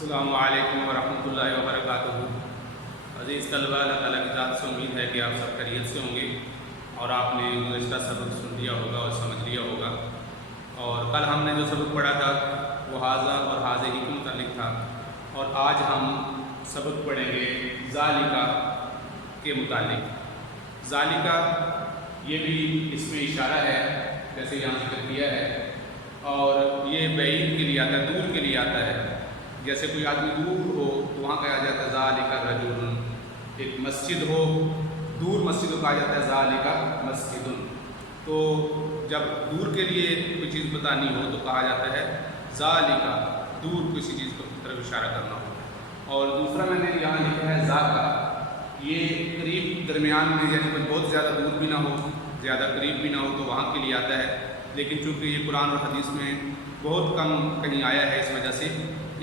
السلام علیکم ورحمۃ اللہ وبرکاتہ۔ عزیز طلبہ، اللہ تعالیٰ کی ذات سے امید ہے کہ آپ سب خیریت سے ہوں گے اور آپ نے گزشتہ سبق سن لیا ہوگا اور سمجھ لیا ہوگا۔ اور کل ہم نے جو سبق پڑھا تھا وہ حاذا اور حاذہ ہی کے متعلق تھا، اور آج ہم سبق پڑھیں گے ذالکہ کے متعلق۔ ذالکہ یہ بھی اس میں اشارہ ہے، جیسے یہاں ذکر کیا ہے، اور یہ بعید کے لیے آتا ہے، دور کے لیے آتا ہے۔ جیسے کوئی آدمی دور ہو تو وہاں کہا جاتا ہے ذالکہ رجل، ایک مسجد ہو، دور مسجد کو کہا جاتا ہے ذالکہ مسجد۔ تو جب دور کے لیے کوئی چیز بتانی ہو تو کہا جاتا ہے ذالکہ، دور کسی چیز کی طرف اشارہ کرنا ہو۔ اور دوسرا میں نے یہاں لکھا ہے ذاکہ، یہ قریب درمیان میں، یعنی کوئی بہت زیادہ دور بھی نہ ہو زیادہ قریب بھی نہ ہو، تو وہاں کے لیے آتا ہے۔ لیکن چونکہ یہ قرآن اور حدیث میں بہت کم کہیں آیا ہے، اس وجہ سے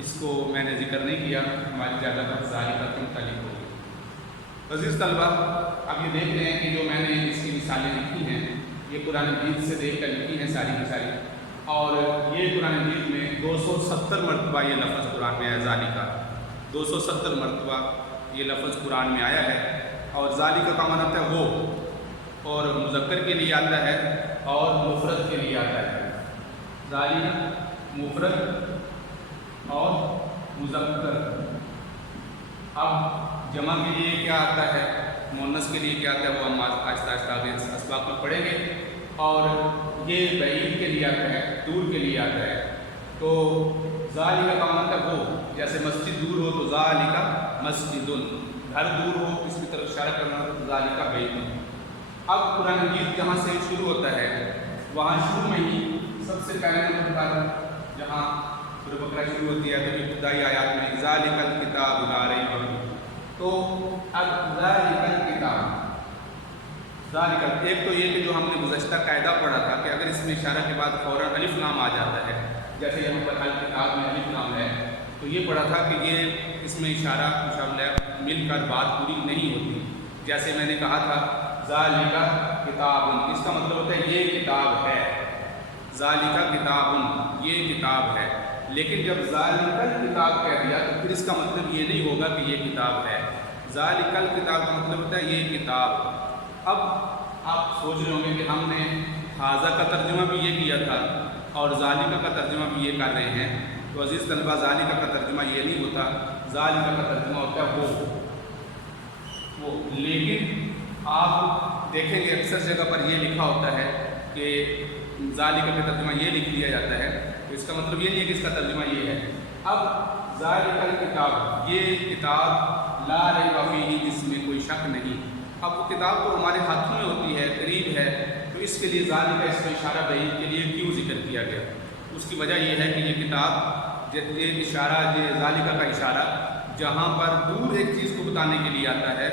اس کو میں نے ذکر نہیں کیا، ہماری زیادہ تر ذالکہ کے متعلق ہوگی۔ عزیز طلبہ، اب یہ دیکھ رہے ہیں کہ جو میں نے اس کی مثالیں لکھی ہیں یہ قرآن مجید سے دیکھ کر لکھی ہیں ساری کی ساری، اور یہ قرآن مجید میں 270 مرتبہ یہ لفظ قرآن میں آیا ذالکہ، 270 مرتبہ یہ لفظ قرآن میں آیا ہے۔ اور ذالکہ کا معنی ہوتا ہے وہ، اور مذکر کے لیے آتا ہے اور مفرد کے لیے آتا ہے۔ ذالکہ مفرد اور مذکر۔ اب جمع کے لیے کیا آتا ہے، مؤنث کے لیے کیا آتا ہے، وہ ہم آہستہ آہستہ آگے اسباق میں پڑھیں گے۔ اور یہ بعید کے لیے آتا ہے، دور کے لیے آتا ہے۔ تو ذالکہ کا مطلب وہ، جیسے مسجد دور ہو تو ذالکہ مسجد، گھر دور ہو اس کی طرف اشارہ کرنا ہو تو ذالکہ بعید۔ اب قرآن مجید جہاں سے شروع ہوتا ہے وہاں شروع میں ہی سب سے پہلے نمبر پر جہاں سورہ بقرہ شروع ہوتی ہے تو ابتدائی آیات میں ذالک الکتاب لا ریب فیہ، تو اب ذالک الکتاب، ذالک، ایک تو یہ کہ جو ہم نے گزشتہ قاعدہ پڑھا تھا کہ اگر اس میں اشارہ کے بعد فوراً الف لام آ جاتا ہے، جیسے یہاں پر الکتاب میں الف لام ہے، تو یہ پڑھا تھا کہ یہ اس میں اشارہ مشابہ مل کر بات پوری نہیں ہوتی۔ جیسے میں نے کہا تھا ذالکہ کتاب، اس کا مطلب ہوتا ہے یہ کتاب ہے، ذالکہ کتاب، یہ کتاب ہے۔ لیکن جب ذالکہ الکتاب کہہ دیا تو پھر اس کا مطلب یہ نہیں ہوگا کہ یہ کتاب ہے۔ ذالکہ الکتاب کا مطلب ہوتا ہے یہ کتاب۔ اب آپ سوچ رہے ہوں گے کہ ہم نے حاذہ کا ترجمہ بھی یہ کیا تھا اور ذالکہ کا ترجمہ بھی یہ کر رہے ہیں، تو عزیز طلبہ ذالکہ کا ترجمہ یہ نہیں ہوتا، ذالکہ کا ترجمہ ہوتا ہے وہ۔ لیکن آپ دیکھیں گے اکثر جگہ پر یہ لکھا ہوتا ہے کہ ذالکہ کا ترجمہ یہ لکھ دیا جاتا ہے، تو اس کا مطلب یہ نہیں ہے کہ اس کا ترجمہ یہ ہے۔ اب ذالکہ الکتاب، یہ کتاب لا ریب فیہ، جس میں کوئی شک نہیں۔ اب وہ کتاب تو ہمارے ہاتھوں میں ہوتی ہے، قریب ہے، تو اس کے لیے ذالکہ اس کا اشارہ بعید کے لیے کیوں ذکر کیا گیا؟ اس کی وجہ یہ ہے کہ یہ کتاب، یہ اشارہ، یہ ذالکہ کا اشارہ جہاں پر دور ایک چیز کو بتانے کے لیے آتا ہے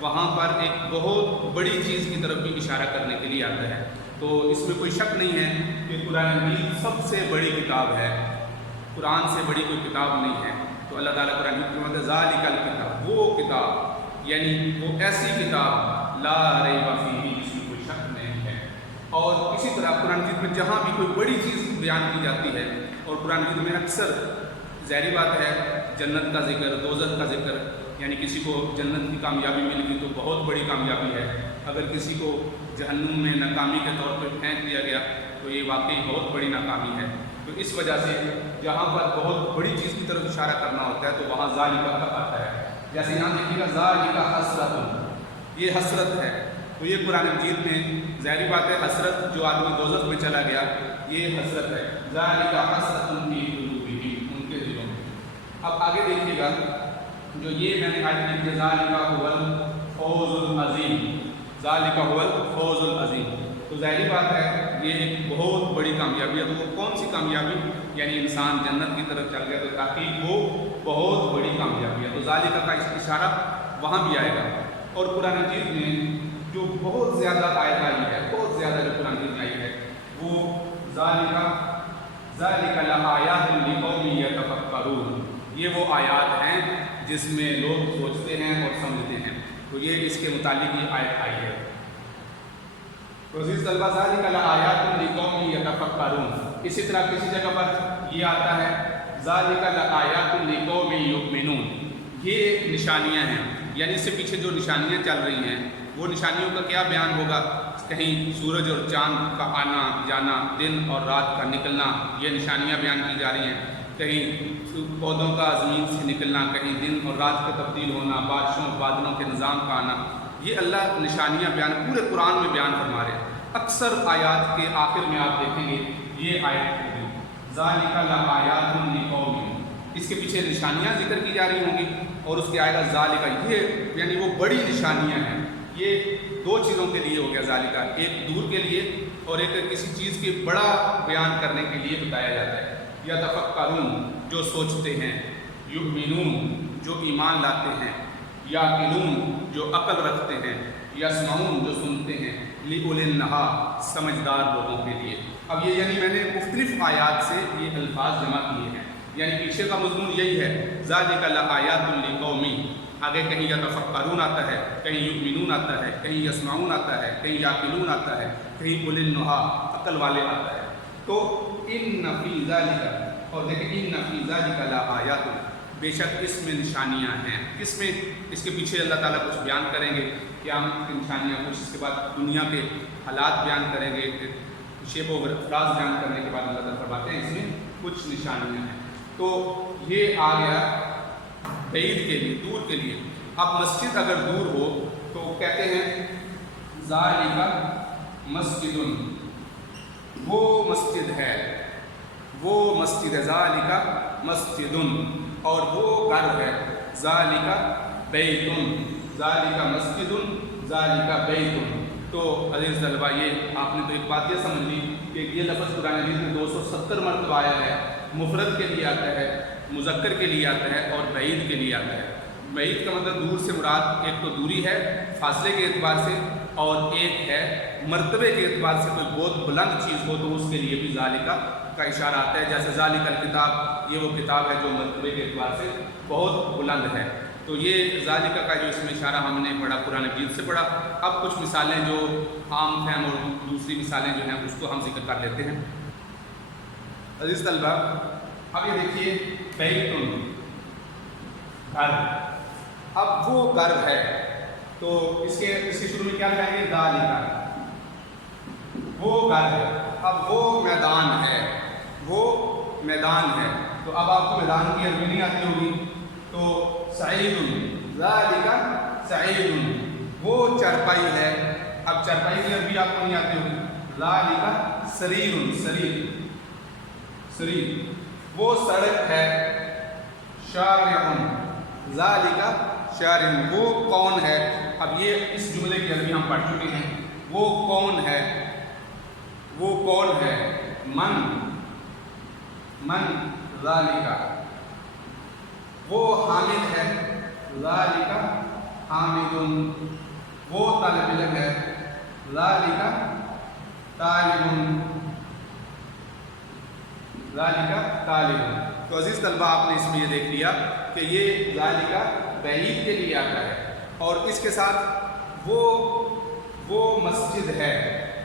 وہاں پر ایک بہت بڑی چیز کی طرف بھی اشارہ کرنے کے لیے آتا ہے۔ تو اس میں کوئی شک نہیں ہے کہ قرآن مجید سب سے بڑی کتاب ہے، قرآن سے بڑی کوئی کتاب نہیں ہے۔ تو اللہ تعالیٰ قرآن مجید میں ذالک الکتاب، وہ کتاب، یعنی وہ ایسی کتاب لا ریب فیہ، جس میں کوئی شک نہیں ہے۔ اور اسی طرح قرآن مجید میں جہاں بھی کوئی بڑی چیز بیان کی جاتی ہے، اور قرآن مجید میں اکثر ظاہری بات ہے جنت کا ذکر، دوزخ کا ذکر، یعنی کسی کو جنت کی کامیابی مل گئی تو بہت بڑی کامیابی ہے، اگر کسی کو جہنم میں ناکامی کے طور پہ پھینک دیا گیا تو یہ واقعی بہت بڑی ناکامی ہے۔ تو اس وجہ سے جہاں پر بہت بڑی چیز کی طرف اشارہ کرنا ہوتا ہے تو وہاں ذالکہ کا آتا ہے۔ جیسے یہاں دیکھیے گا ذالکہ حسرت، یہ حسرت ہے، تو یہ قرآن مجید میں ظاہری بات ہے حسرت، جو آدمی دوزخ میں چلا گیا یہ حسرت ہے، ذالکہ حسرۃ فی قلوبہم، ان کے دلوں میں۔ اب آگے دیکھیے گا جو یہ میں نے آج لکھی ذالکہ هو الفوز العظیم، ذالکہ هو الفوز العظیم، تو ظاہری بات ہے یہ ایک بہت بڑی کامیابی ہے۔ تو وہ کون سی کامیابی؟ یعنی انسان جنت کی طرف چل گیا تو تحقیق وہ بہت بڑی کامیابی ہے۔ تو ذالکہ کا اشارہ وہاں بھی آئے گا۔ اور قرآن مجید میں جو بہت زیادہ آیت آئی ہے، بہت زیادہ جو قرآن مجید میں آئی ہے، وہ ذالکہ لآیات لقوم یتفکرون، یہ وہ آیات ہیں جس میں لوگ سوچتے ہیں اور سمجھتے ہیں۔ تو یہ اس کے متعلق یہ آیت آئی ہے۔ تو عزیز طلبہ، ذالکہ لآیات لقوم یتفکرون، اسی طرح کسی جگہ پر یہ آتا ہے ذالک لآیات لقوم یؤمنون، یہ نشانیاں ہیں، یعنی اس سے پیچھے جو نشانیاں چل رہی ہیں وہ نشانیوں کا کیا بیان ہوگا؟ کہیں سورج اور چاند کا آنا جانا، دن اور رات کا نکلنا، یہ نشانیاں بیان کی جا رہی ہیں، کہیں پودوں کا زمین سے نکلنا، کہیں دن اور رات کا تبدیل ہونا، بارشوں بادلوں کے نظام کا آنا، یہ اللہ نشانیاں بیان پورے قرآن میں بیان فرما رہے ہیں۔ اکثر آیات کے آخر میں آپ دیکھیں گے یہ آیت ہوگی ذالک لآیات لقوم، اس کے پیچھے نشانیاں ذکر کی جا رہی ہوں گی اور اس کے آئے گا ذالک، یہ یعنی وہ بڑی نشانیاں ہیں۔ یہ دو چیزوں کے لیے ہو گیا ذالک، ایک دور کے لیے اور ایک کسی چیز کے بڑا بیان کرنے کے لیے بتایا جاتا ہے۔ یتفکرون، جو سوچتے ہیں، یؤمنون، جو ایمان لاتے ہیں، یعقلون، جو عقل رکھتے ہیں، یسمعون، جو سنتے ہیں، لأولی النہا، سمجھدار لوگوں کے لیے۔ اب یہ یعنی میں نے مختلف آیات سے یہ الفاظ جمع کیے ہیں، یعنی پیچھے کا مضمون یہی ہے ذالک لآیات لقوم، آگے کہیں یتفکرون آتا ہے، کہیں یؤمنون آتا ہے، کہیں یسمعون آتا ہے، کہیں یعقلون آتا ہے، کہیں اولی النہا، عقل والے آتا ہے۔ تو ان فی ذالک، اور دیکھیں ان فی ذالک لآیات، بے شک اس میں نشانیاں ہیں۔ اس میں اس کے پیچھے اللہ تعالیٰ کچھ بیان کریں گے، قیامت کی نشانیاں کچھ، اس کے بعد دنیا کے حالات بیان کریں گے، شیب و افراز بیان کرنے کے بعد اللہ تعالیٰ فرماتے ہیں اس میں کچھ نشانیاں ہیں۔ تو یہ آ گیا بعید کے لیے، دور کے لیے۔ اب مسجد اگر دور ہو تو کہتے ہیں ذالک مسجد، وہ مسجد ہے، وہ مسجد ہے، ذالک مسجد، اور وہ گھر ہے، ذالک بیت، ذالک مسجد، ذالک بیت۔ تو عزیز طلبہ، یہ آپ نے تو ایک بات یہ سمجھ لی کہ یہ لفظ قرآن حدیث میں 270 مرتبہ آیا ہے، مفرد کے لیے آتا ہے، مذکر کے لیے آتا ہے اور بعید کے لیے آتا ہے۔ بعید کا مطلب دور سے مراد ایک تو دوری ہے فاصلے کے اعتبار سے، اور ایک ہے مرتبے کے اعتبار سے، کوئی بہت بلند چیز ہو تو اس کے لیے بھی ذالک کا اشارہ آتا ہے، جیسے ذالک الکتاب، یہ وہ کتاب ہے جو مرتبے کے اعتبار سے بہت بلند ہے۔ تو یہ ذالک کا جو اس میں اشارہ ہم نے پڑھا قرآن مجید سے پڑھا۔ اب کچھ مثالیں جو عام فہم اور دوسری مثالیں جو ہیں اس کو ہم ذکر کر لیتے ہیں۔ عزیز طلبہ، اب یہ دیکھیے بیت، گھر، اب وہ گھر ہے تو اس کے شروع میں کیا کہیں گے؟ ذالک، وہ گھر ہے۔ اب وہ میدان ہے، وہ میدان ہے، تو اب آپ کو میدان کی عربی نہیں آتی ہوگی، تو سعید، ذالک سعید، وہ چرپائی ہے۔ اب چرپائی کی عربی آپ کو نہیں آتی ہوگی، ذالک سریر، سریر، سریر، وہ سڑک ہے۔ شارع، ذالک شارع، وہ کون ہے؟ اب یہ اس جملے کی عربی ہم پڑھ چکے ہیں، وہ کون ہے، وہ کون ہے؟ من ذالک، وہ حامد ہے، ذالک حامد، وہ طالب علم ہے، ذالک طالب، ذالک طالب۔ تو عزیز طلبہ، آپ نے اس میں یہ دیکھ لیا کہ یہ ذالک بعید کے لیے آتا ہے اور اس کے ساتھ وہ مسجد ہے۔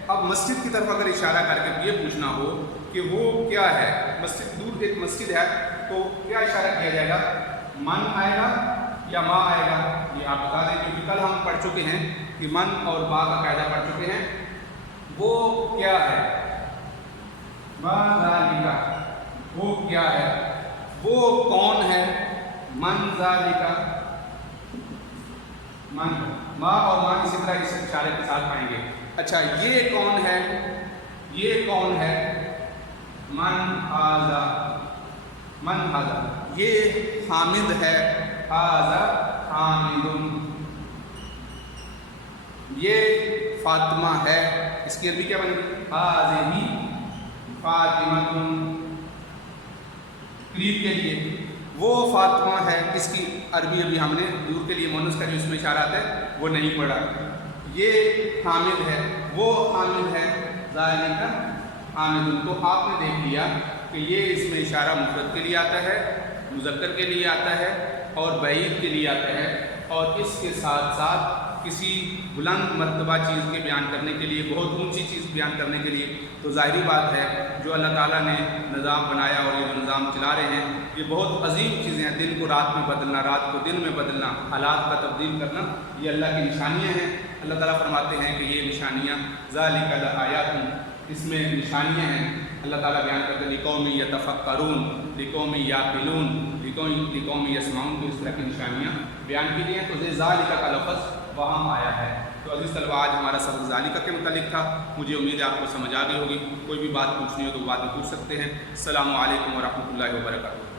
اب مسجد کی طرف اگر اشارہ کر کے یہ پوچھنا ہو کہ وہ کیا ہے، مسجد دور ایک مسجد ہے تو کیا اشارہ کیا جائے گا؟ من آئے گا یا ما آئے گا؟ یہ آپ بتا دیں، کیونکہ کل ہم پڑھ چکے ہیں کہ من اور با کا قاعدہ پڑھ چکے ہیں۔ وہ کیا ہے؟ ما ذالک، وہ کیا ہے؟ وہ کون ہے؟ من ذالک، من، ما اور ما اسی طرح اس اشارے کے ساتھ پائیں گے۔ اچھا، یہ کون ہے؟ یہ کون ہے؟ من ھذا، من ھذا، یہ حامد ہے، ھذا حامد، یہ فاطمہ ہے، اس کی عربی کیا بنے گی؟ ھذہ فاطمۃ، قریب کے لیے وہ فاطمہ ہے، اس کی عربی ابھی ہم نے دور کے لیے مونس کا جو اس میں اشارہ آتا ہے وہ نہیں پڑھا۔ یہ حامد ہے، وہ حامد ہے، ذالک حامد۔ تو آپ نے دیکھ لیا کہ یہ اس میں اشارہ مفرد کے لیے آتا ہے، مذکر کے لیے آتا ہے اور بعید کے لیے آتا ہے، اور اس کے ساتھ ساتھ کسی بلند مرتبہ چیز کے بیان کرنے کے لیے، بہت اونچی چیز بیان کرنے کے لیے، تو ظاہری بات ہے جو اللہ تعالیٰ نے نظام بنایا اور یہ جو نظام چلا رہے ہیں یہ بہت عظیم چیزیں ہیں۔ دن کو رات میں بدلنا، رات کو دن میں بدلنا، حالات کا تبدیل کرنا، یہ اللہ کی نشانیاں ہیں۔ اللہ تعالیٰ فرماتے ہیں کہ یہ نشانیاں ذالک لآیات، اس میں نشانیاں ہیں۔ اللہ تعالیٰ بیان کرتے ہیں لقوم یتفکرون، لقوم یعقلون، لقوم یسمعون، تو اس طرح کی نشانیاں بیان کی گئی ہیں۔ تو ذالک کا لفظ وہاں آیا ہے۔ تو عزیز طلبہ، آج ہمارا سبق ذالک کے متعلق تھا۔ مجھے امید ہے آپ کو سمجھ آ گئی ہوگی۔ کوئی بھی بات پوچھنی ہو تو بعد میں پوچھ سکتے ہیں۔ السلام علیکم ورحمۃ اللہ وبرکاتہ۔